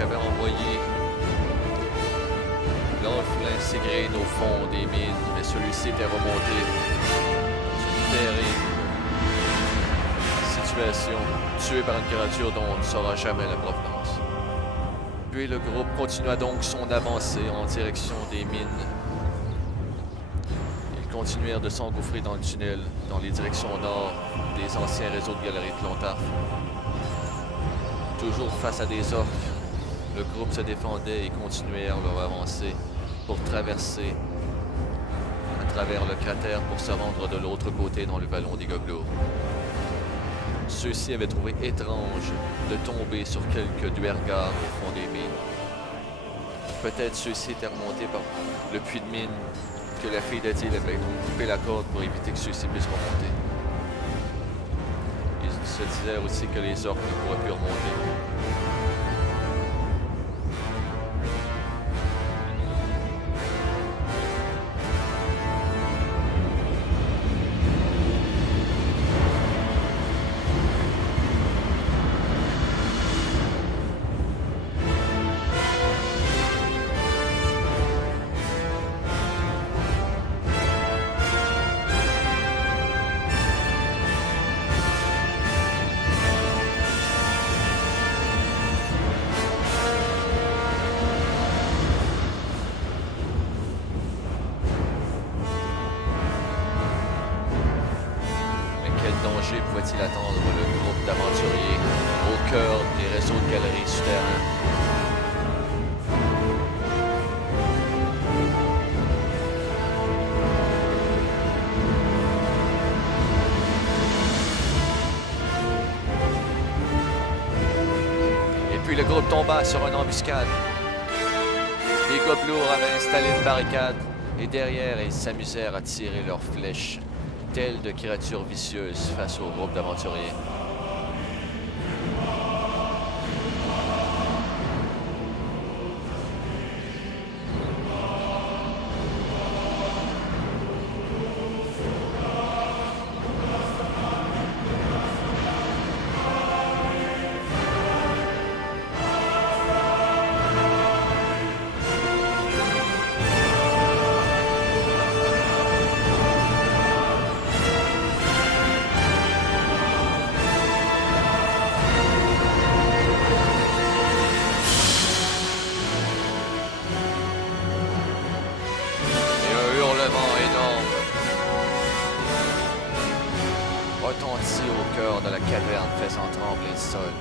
qu'avait envoyé l'orphelin Sigrane au fond des mines, mais celui-ci était remonté. C'est une terrible situation, tué par une créature dont on ne saura jamais la provenance. Puis le groupe continua donc son avancée en direction des mines. Ils continuèrent de s'engouffrer dans le tunnel, dans les directions nord des anciens réseaux de galeries de Clontarf. Toujours face à des orques, le groupe se défendait et continuèrent leur avancée pour traverser à travers le cratère pour se rendre de l'autre côté dans le vallon des Goglours. Ceux-ci avaient trouvé étrange de tomber sur quelques duergars au fond des mines. Peut-être ceux-ci étaient remontés par le puits de mine que la fille d'Adil avait coupé la corde pour éviter que ceux-ci puissent remonter. Il se disait aussi que les orques ne pourraient plus remonter. Pouvait-il attendre le groupe d'aventuriers au cœur des réseaux de galeries souterrains? Et puis le groupe tomba sur une embuscade. Les gobelours avaient installé une barricade et derrière, ils s'amusèrent à tirer leurs flèches telles de créatures vicieuses face au groupe d'aventuriers. Retentit au cœur de la caverne, faisant trembler le sol.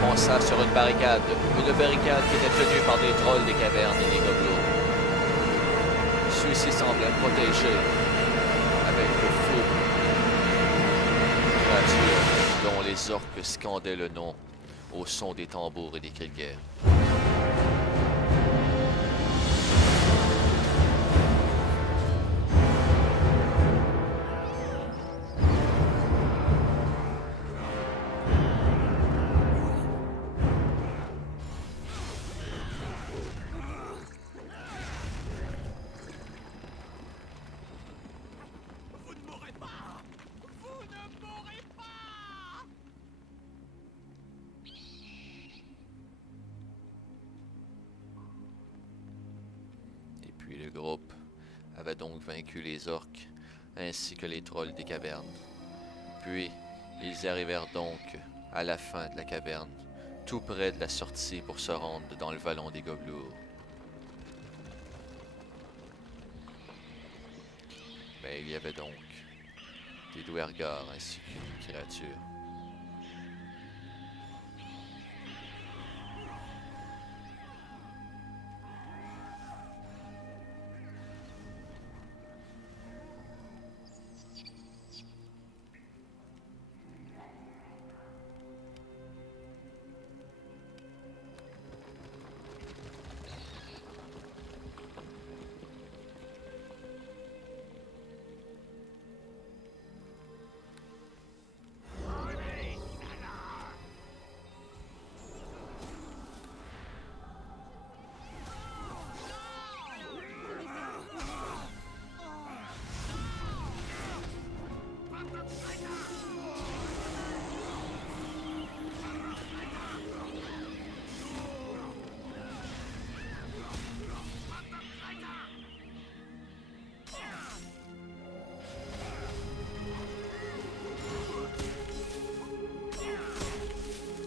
Fonça sur une barricade qui était tenue par des trolls des cavernes et des gobelots. Ceux-ci semblaient protégés avec le feu créatures dont les orques scandaient le nom au son des tambours et des cris de guerre. Le groupe avait donc vaincu les orques ainsi que les trolls des cavernes. Puis, ils arrivèrent donc à la fin de la caverne, tout près de la sortie pour se rendre dans le vallon des Goblours. Mais il y avait donc des Duergar ainsi qu'une créature.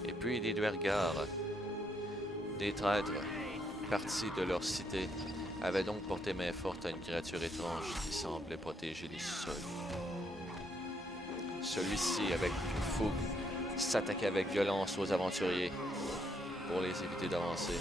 Et puis des Duergar, des traîtres partis de leur cité, avaient donc porté main forte à une créature étrange qui semblait protéger les sous-sols. Celui-ci, avec fougue, s'attaquait avec violence aux aventuriers pour les éviter d'avancer.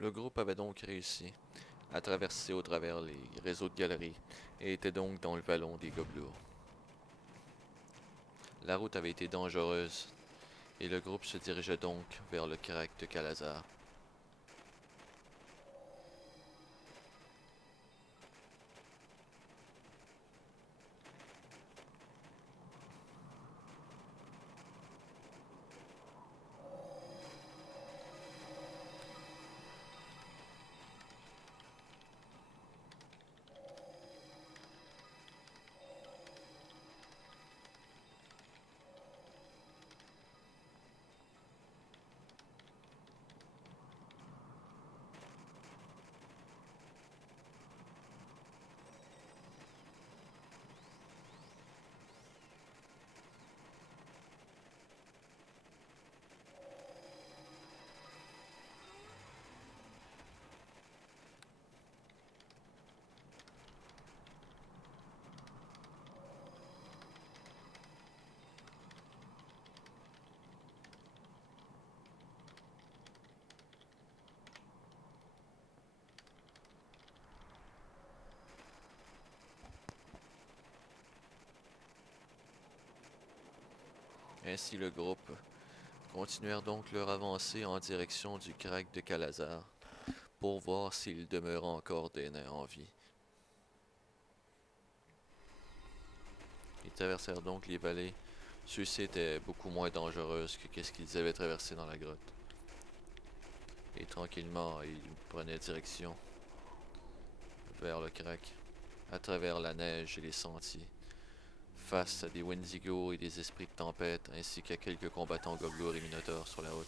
Le groupe avait donc réussi à traverser au travers les réseaux de galeries et était donc dans le vallon des Goblours. La route avait été dangereuse et le groupe se dirigeait donc vers le crack de Kalazar. Ainsi le groupe continuèrent donc leur avancée en direction du crack de Calazar pour voir s'il demeurait encore des nains en vie. Ils traversèrent donc les vallées. Ceux-ci étaient beaucoup moins dangereuses que ce qu'ils avaient traversé dans la grotte. Et tranquillement, ils prenaient direction vers le crack, à travers la neige et les sentiers, face à des Wendigo et des esprits de tempête, ainsi qu'à quelques combattants gobelots et minotaures sur la route.